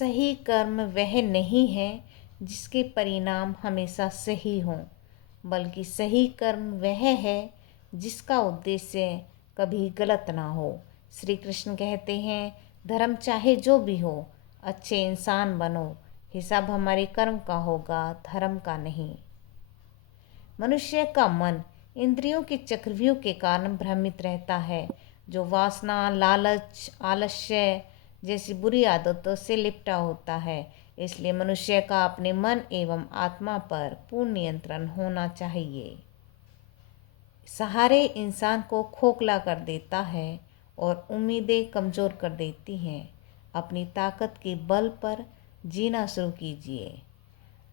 सही कर्म वह नहीं है जिसके परिणाम हमेशा सही हों, बल्कि सही कर्म वह है जिसका उद्देश्य कभी गलत ना हो। श्री कृष्ण कहते हैं, धर्म चाहे जो भी हो, अच्छे इंसान बनो, हिसाब हमारे कर्म का होगा, धर्म का नहीं। मनुष्य का मन इंद्रियों के चक्रव्यूह के कारण भ्रमित रहता है, जो वासना, लालच, आलस्य जैसी बुरी आदतों से लिपटा होता है। इसलिए मनुष्य का अपने मन एवं आत्मा पर पूर्ण नियंत्रण होना चाहिए। सहारे इंसान को खोखला कर देता है और उम्मीदें कमज़ोर कर देती हैं। अपनी ताकत के बल पर जीना शुरू कीजिए।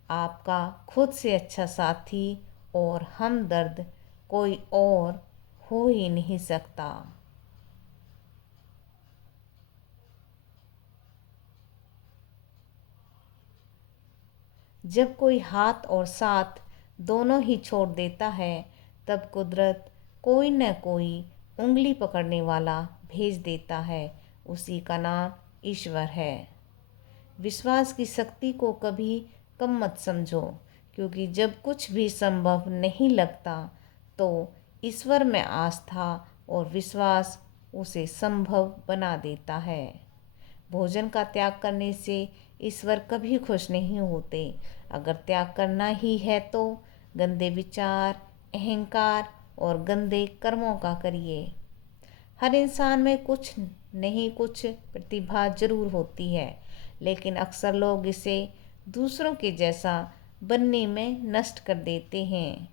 आपका खुद से अच्छा साथी और हमदर्द कोई और हो ही नहीं सकता। जब कोई हाथ और साथ दोनों ही छोड़ देता है, तब कुदरत कोई न कोई उंगली पकड़ने वाला भेज देता है। उसी का नाम ईश्वर है। विश्वास की शक्ति को कभी कम मत समझो, क्योंकि जब कुछ भी संभव नहीं लगता तो ईश्वर में आस्था और विश्वास उसे संभव बना देता है। भोजन का त्याग करने से ईश्वर कभी खुश नहीं होते। अगर त्याग करना ही है तो गंदे विचार, अहंकार और गंदे कर्मों का करिए। हर इंसान में कुछ नहीं कुछ प्रतिभा जरूर होती है, लेकिन अक्सर लोग इसे दूसरों के जैसा बनने में नष्ट कर देते हैं।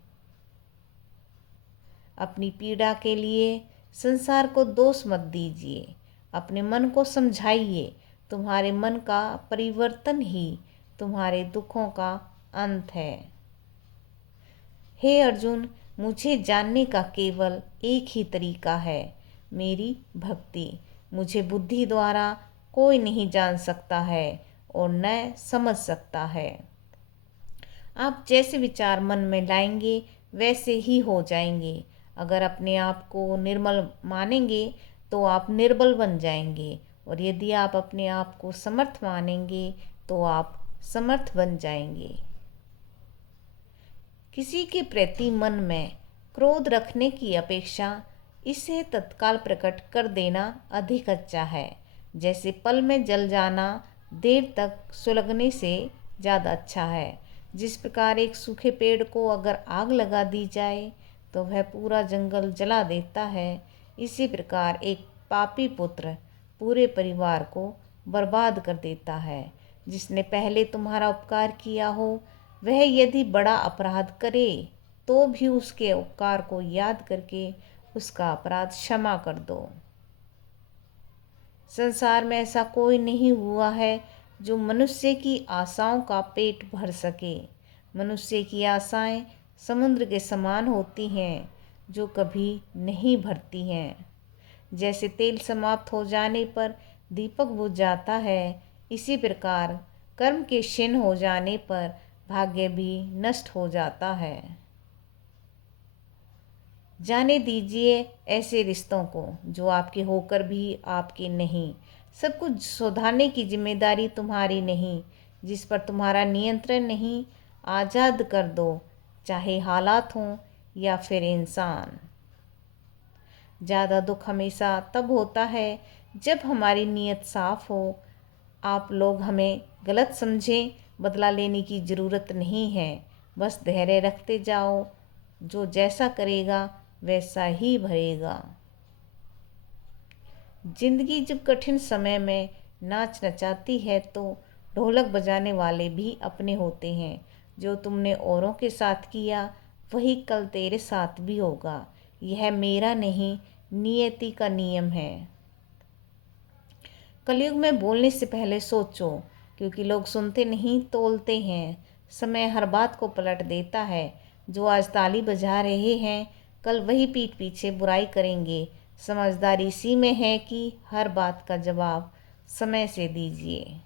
अपनी पीड़ा के लिए संसार को दोष मत दीजिए। अपने मन को समझाइए, तुम्हारे मन का परिवर्तन ही तुम्हारे दुखों का अंत है। हे अर्जुन, मुझे जानने का केवल एक ही तरीका है, मेरी भक्ति। मुझे बुद्धि द्वारा कोई नहीं जान सकता है और न समझ सकता है। आप जैसे विचार मन में लाएंगे वैसे ही हो जाएंगे। अगर अपने आप को निर्मल मानेंगे तो आप निर्बल बन जाएंगे, और यदि आप अपने आप को समर्थ मानेंगे तो आप समर्थ बन जाएंगे। किसी के प्रति मन में क्रोध रखने की अपेक्षा इसे तत्काल प्रकट कर देना अधिक अच्छा है। जैसे पल में जल जाना देर तक सुलगने से ज़्यादा अच्छा है। जिस प्रकार एक सूखे पेड़ को अगर आग लगा दी जाए तो वह पूरा जंगल जला देता है, इसी प्रकार एक पापी पुत्र पूरे परिवार को बर्बाद कर देता है। जिसने पहले तुम्हारा उपकार किया हो, वह यदि बड़ा अपराध करे तो भी उसके उपकार को याद करके उसका अपराध क्षमा कर दो। संसार में ऐसा कोई नहीं हुआ है जो मनुष्य की आशाओं का पेट भर सके। मनुष्य की आशाएं समुद्र के समान होती हैं, जो कभी नहीं भरती हैं। जैसे तेल समाप्त हो जाने पर दीपक बुझ जाता है, इसी प्रकार कर्म के क्षीण हो जाने पर भाग्य भी नष्ट हो जाता है। जाने दीजिए ऐसे रिश्तों को जो आपके होकर भी आपके नहीं। सब कुछ सुधारने की जिम्मेदारी तुम्हारी नहीं, जिस पर तुम्हारा नियंत्रण नहीं। आज़ाद कर दो, चाहे हालात हों या फिर इंसान। ज़्यादा दुख हमेशा तब होता है जब हमारी नीयत साफ हो। आप लोग हमें गलत समझें, बदला लेने की ज़रूरत नहीं है। बस धैर्य रखते जाओ, जो जैसा करेगा वैसा ही भरेगा। जिंदगी जब कठिन समय में नाच नचाती है तो ढोलक बजाने वाले भी अपने होते हैं। जो तुमने औरों के साथ किया वही कल तेरे साथ भी होगा। यह मेरा नहीं, नियति का नियम है। कलयुग में बोलने से पहले सोचो, क्योंकि लोग सुनते नहीं तोलते हैं। समय हर बात को पलट देता है। जो आज ताली बजा रहे हैं कल वही पीठ पीछे बुराई करेंगे। समझदारी इसी में है कि हर बात का जवाब समय से दीजिए।